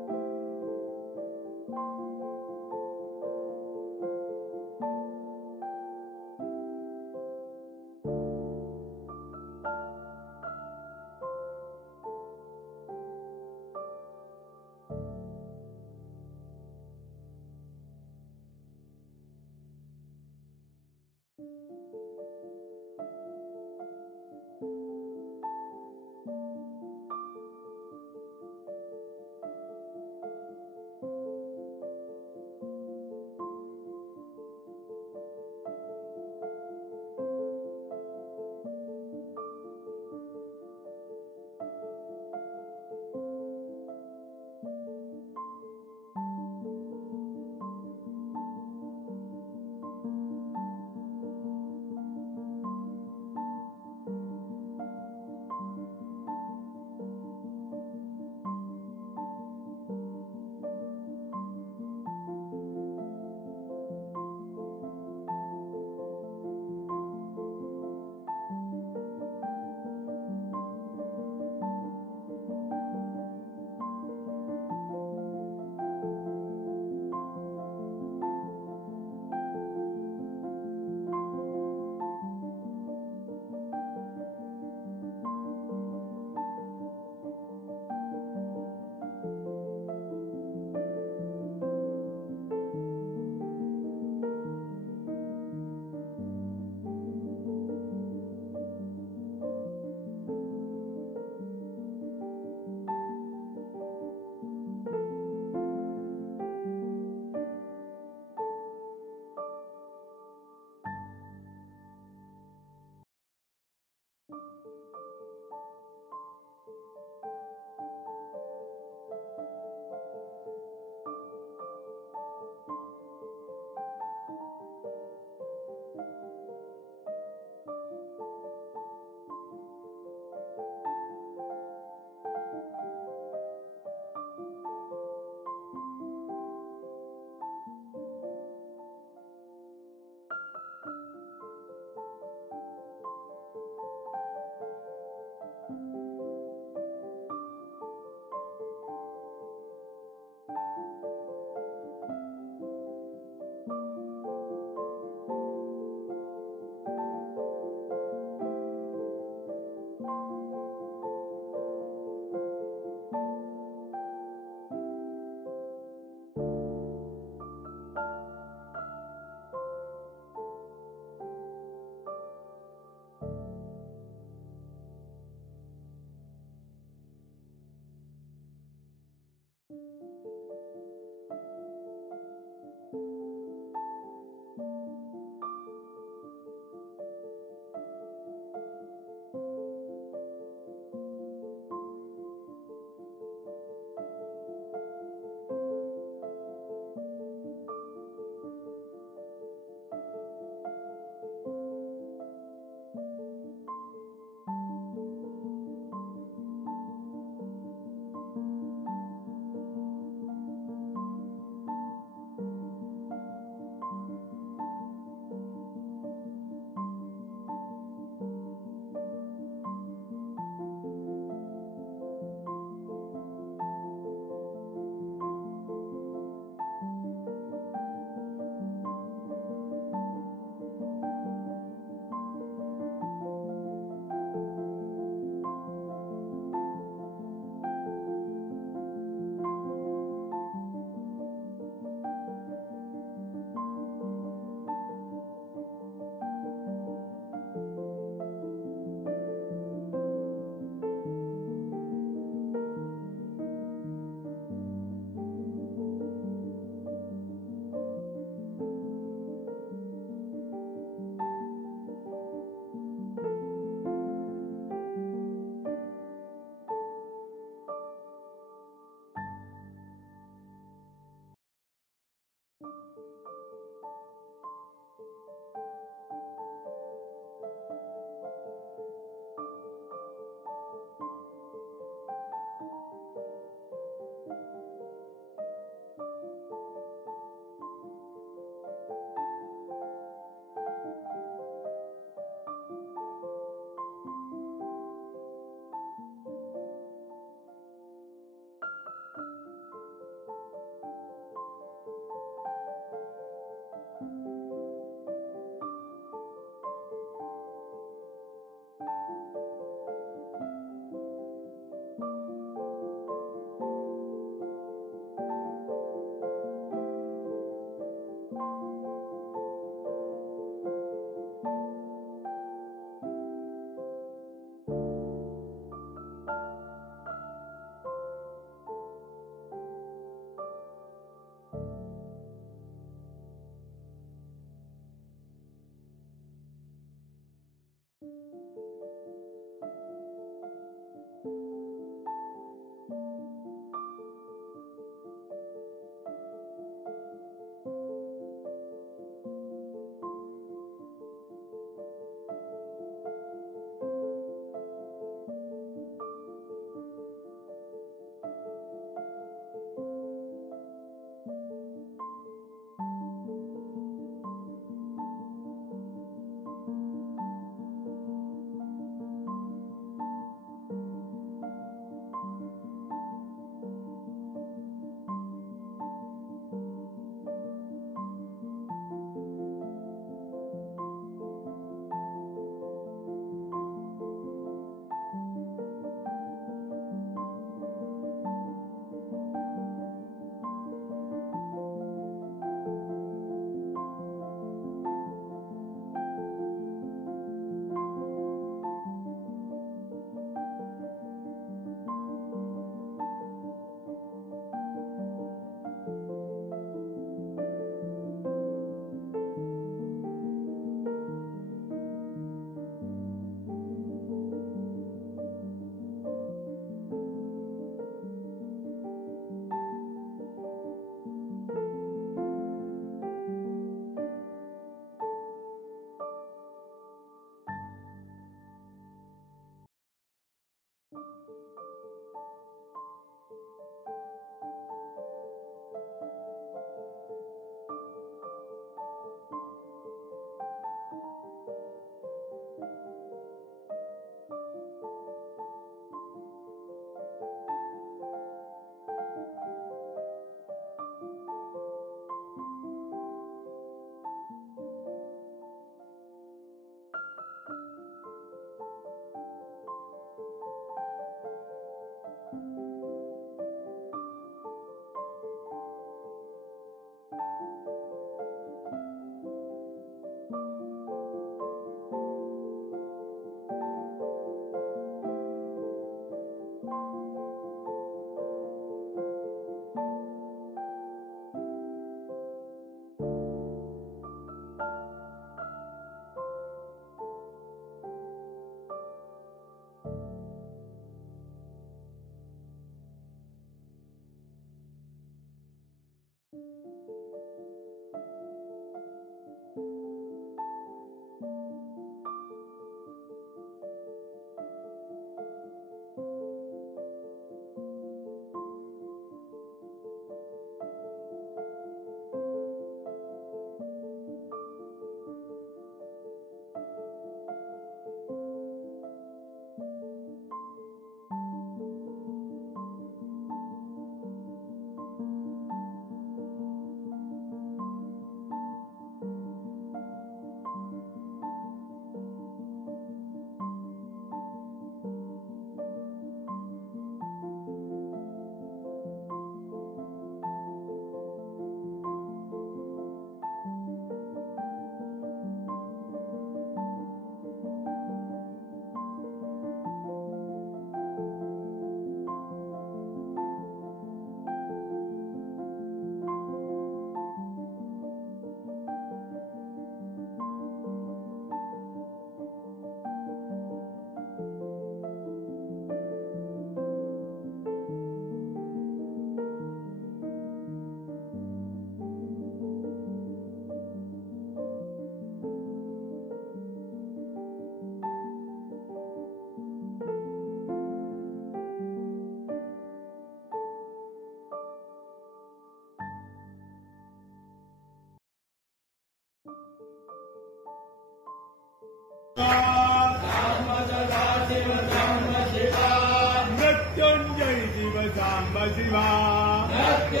शिवा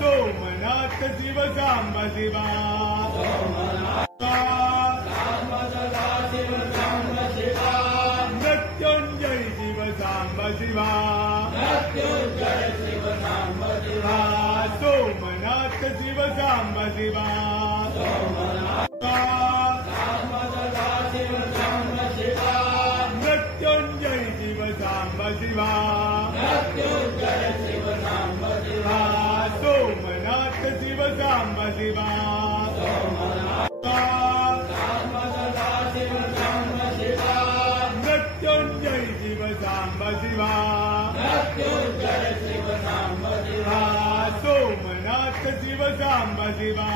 सोमनाथ शिव सांब शिवा मृत्युंजय शिव सांब शिवा सोमनाथ शिव सांब शिवा मृत्युंजय शिव सांब शिवा सोमनाथ शिव सांब शिवा मृत्युंजय शिव सांब शिवा सोमनाथ शिव सांब शिवा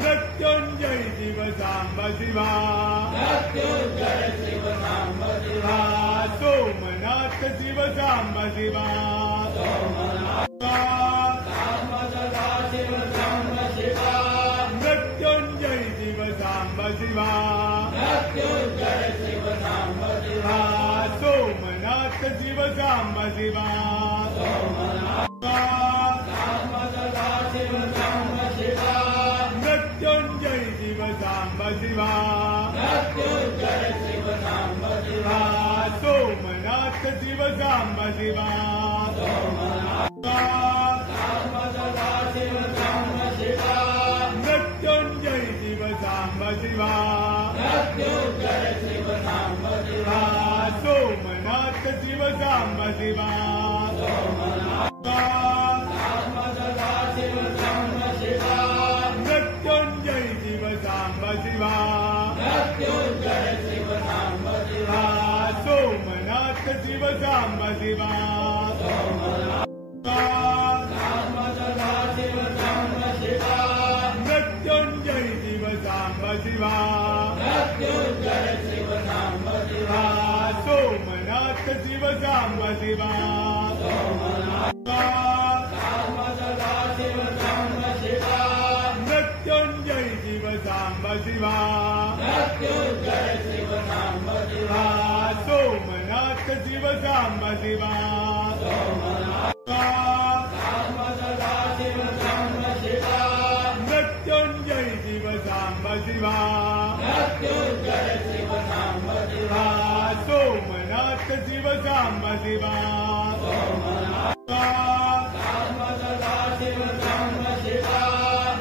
मृत्युंजय शिव सांब शिवा सोमनाथ शिव सांब शिवा मृत्युंजय शिव सांब शिवा सोमनाथ शिव सांब शिवा मृत्युंजय शिव सांब शिवा सोमनाथ शिव सांब शिवा मृत्युंजय शिव सांब शिवा सोमनाथ शिव सांब शिवा मृत्युंजय शिव सांब शिवा सोमनाथ शिव सांब शिवा मृत्युंजय शिव सांब शिवा सोमनाथ शिव सांब शिवा मृत्युंजय शिव सांब शिवा सोमनाथ शिव सांब शिवा मृत्युंजय शिव सांब शिवा सोमनाथ शिव सांब शिवा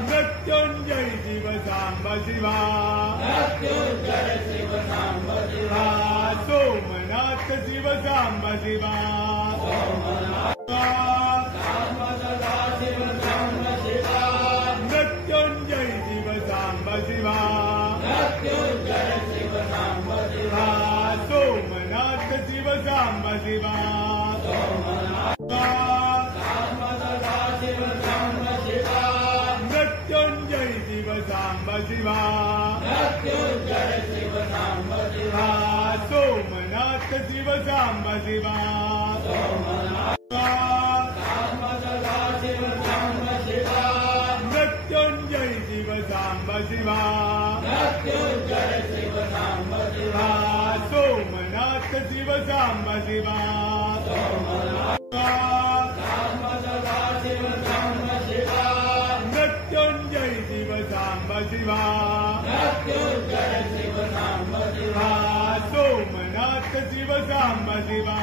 मृत्युंजय शिव सांब शिवा सोमनाथ शिव सांब शिवा मृत्युंजय शिव सांब शिवा सोमनाथ शिव सांब शिवा मृत्युंजय शिव सांब शिवा सोमनाथ शिव सांब शिवा मृत्युंजय शिव सांब शिवा सोमनाथ शिव सांब शिवा मृत्युंजय शिव सांब शिवा सोमनाथ शिव सांब शिवा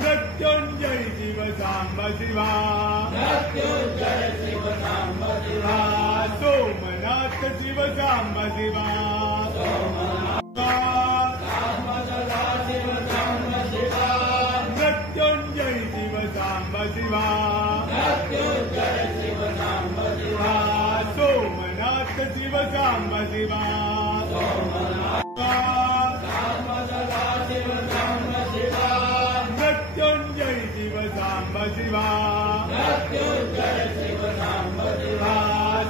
मृत्युंजय शिव सांब शिवा सोमनाथ शिव सांब शिवा मृत्युंजय शिव सांब शिवा सोमनाथ शिव सांब शिवा मृत्युंजय शिव सांब शिवा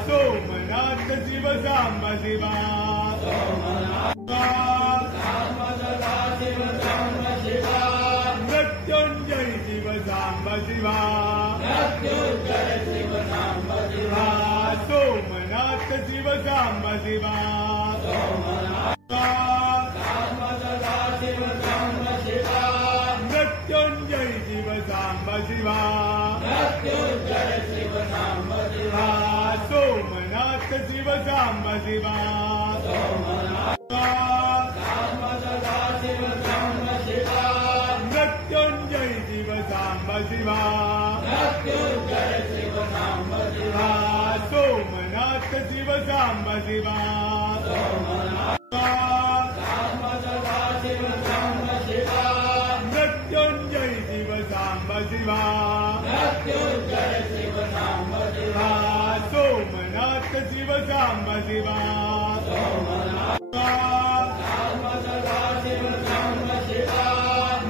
सोमनाथ शिव सांब शिवा मृत्युंजय शिव सांब शिवा साम्ब शिवा मृत्युंजय शिव साम्ब शिवा सोमनाथ शिव साम्ब शिवा मृत्युंजय शिव साम्ब शिवा सोमनाथ शिव साम्ब शिवा मृत्युंजय शिव साम्ब शिवा सोमनाथ शिव साम्ब शिवा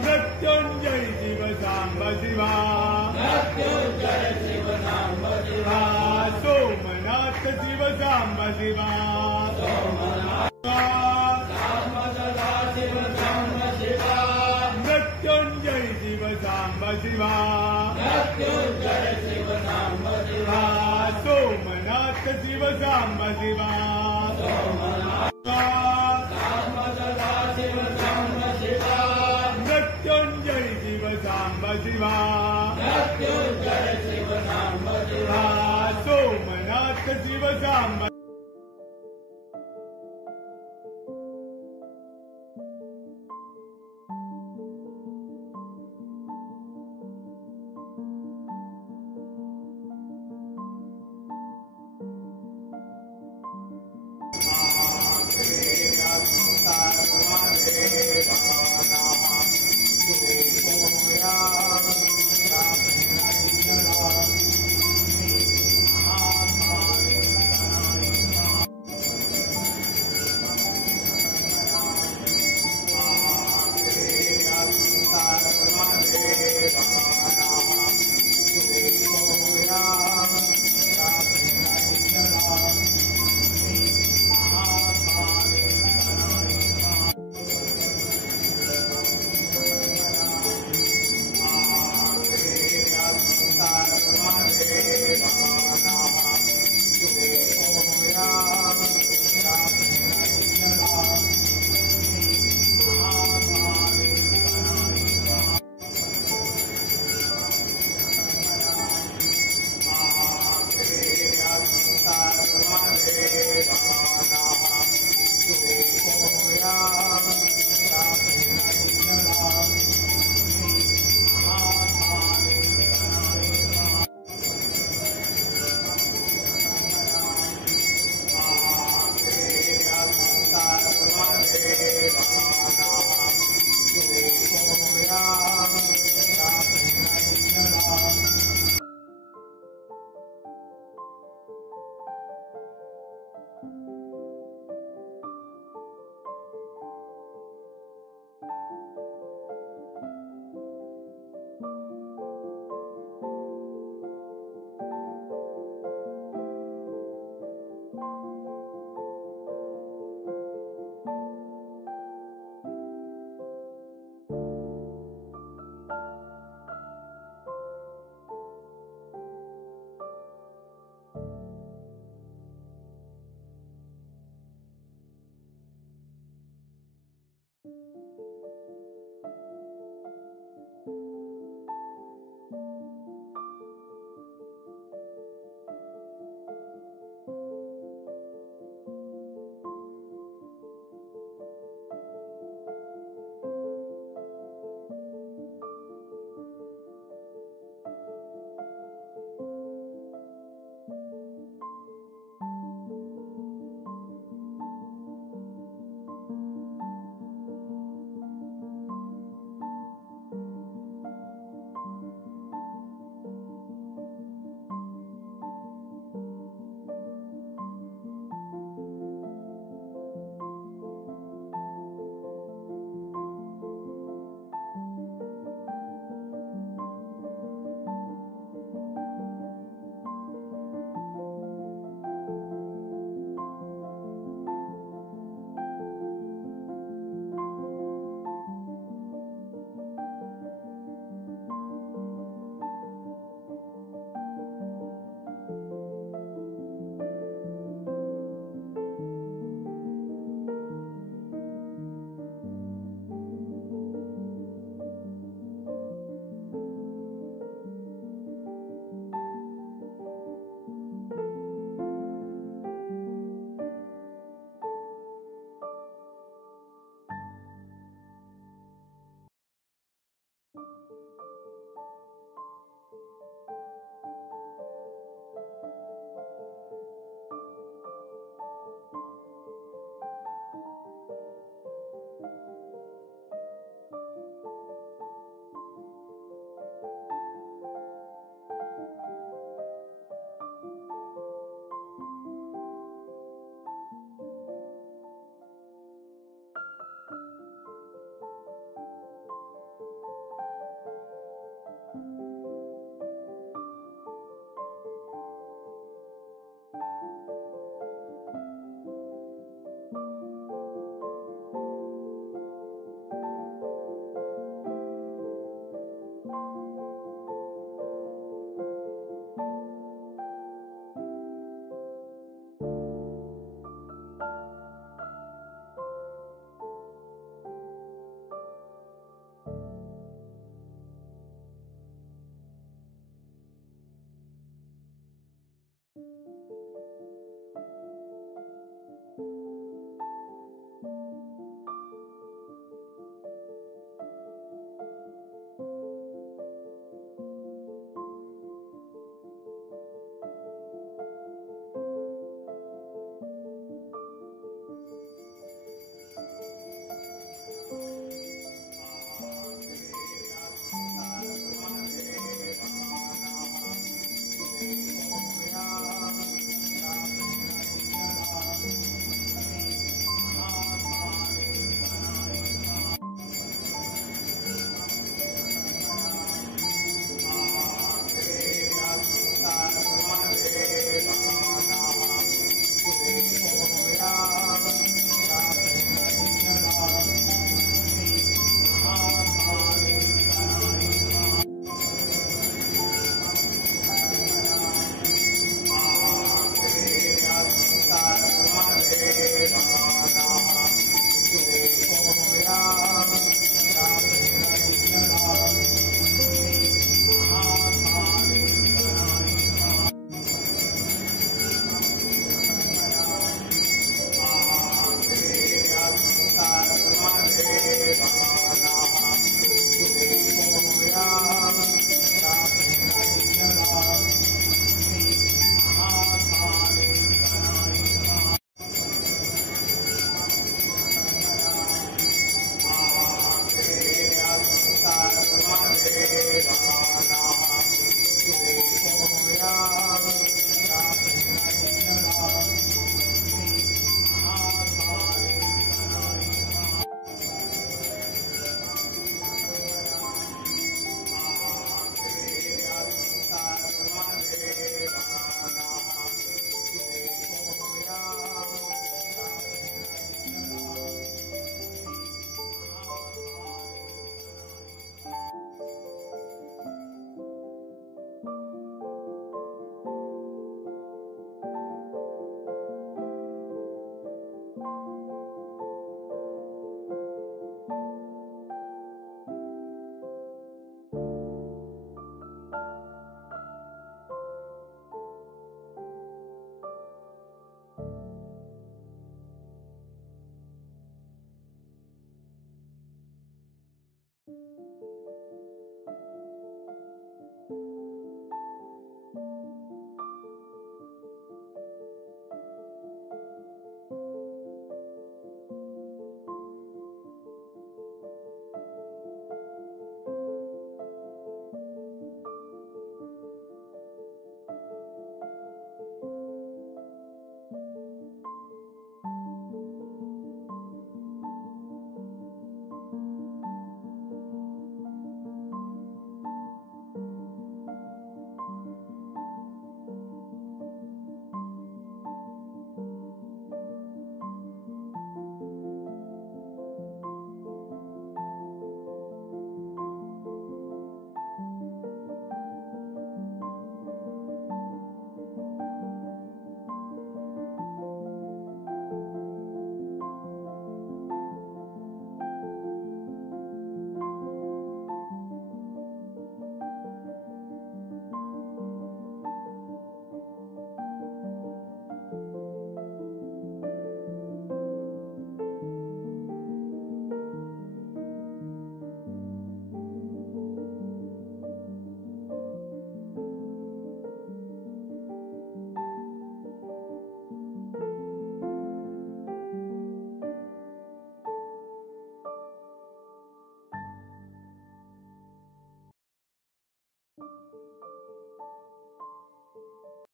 मृत्युंजय शिव साम्ब शिवा सोमनाथ शिव साम्ब शिवा मृत्युंजय शिव साम्ब शिवा सोमनाथ शिव साम्ब शिवा मृत्युंजय शिव साम्ब शिवा सोमनाथ शिव साम्ब